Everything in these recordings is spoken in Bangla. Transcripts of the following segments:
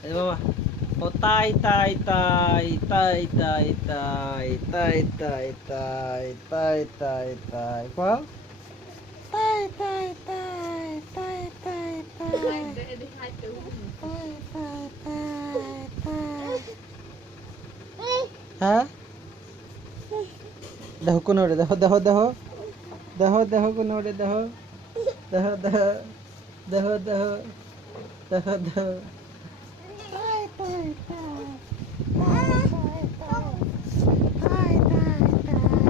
এই বাবা ও তাই তাই তাই তাই তাই তাই তাই তাই তাই তাই তাই তাই বল তাই তাই তাই তাই তাই তাই তাই তাই তাই তাই হ্যাঁ দেখো কোন ওরে দেখো দেখো দেখো দেখো দেখো কোন ওরে দেখো দেখো দেখো দেখো দেখো দেখো দেখো তাই তাই তাই তাই তাই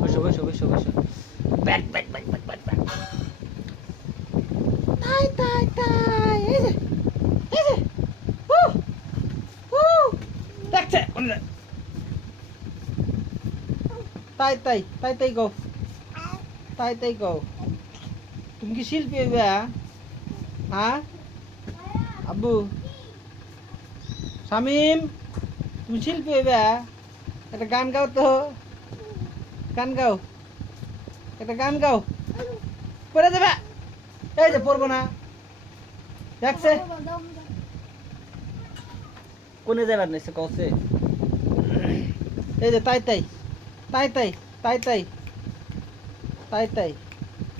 বসো বসো বসো বসো bat bat bat bat bat bat তাই তাই তাই এই যে উ উ দেখছে তাই তাই তাই তাই গো তাই তাই গো তুমি কি শিল্পী হইবে হ্যাঁ আব্বু শামিম তুমি শিল্পী হইবে একটা গান গাও তো গান গাও একটা গান গাও পড়ে যাবে এই যে পড়বো না দেখছে কোনে যাবার নিছে কছে এই যে তাই তাই তাই তাই তাই তাই তাই তাই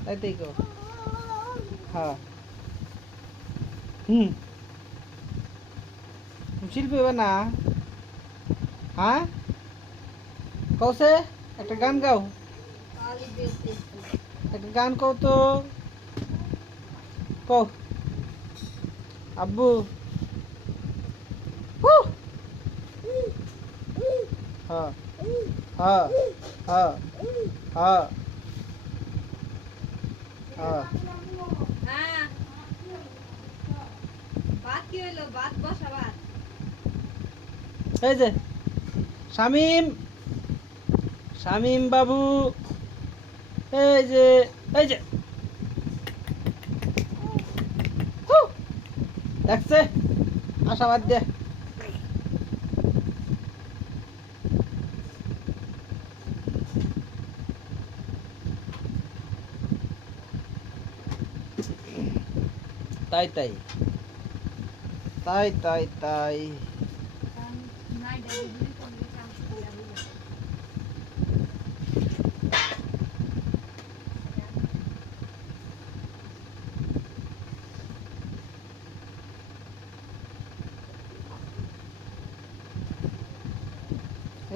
তাই তাই গো হ্যাঁ শিল্পী হবে না হ্যাঁ কৌছে একটা গান গাও একটা গান কও তো কও আব্বু হ্যাঁ হ্যাঁ হ্যাঁ হ্যাঁ হ্যাঁ এই যে শামিম শামিম বাবু এই যে এই যে দেখছে আশাবাদ দিয়ে তাই তাই তাই তাই তাই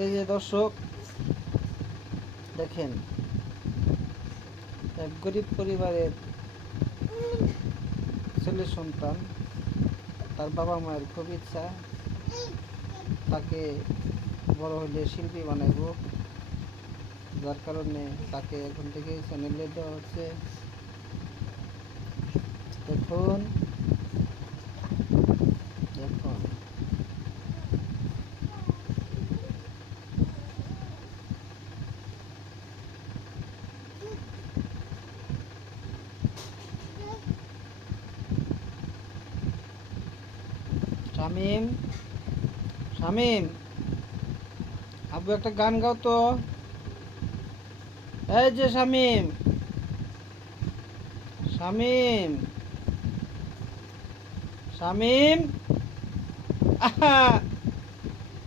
এই যে দর্শক দেখেন এক গরিব পরিবারের ছেলে সন্তান তার বাবা মায়ের খুব ইচ্ছা তাকে বড় হলে শিল্পী বানাবো যার কারণে তাকে এখন থেকে চ্যানেলে দেওয়া হচ্ছে দেখুন দেখুন শামিম শামিম আব্বু একটা গান গাও তো এই যে শামিম শামিম শামিম আহা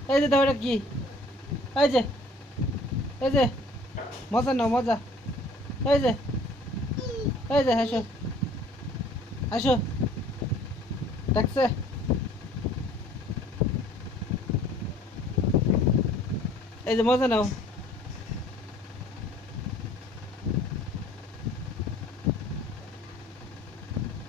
এই যে দাও এটা কি এই যে মজা নাও মজা এই যে হাসো হাসো দেখছে এই যে মজা নাও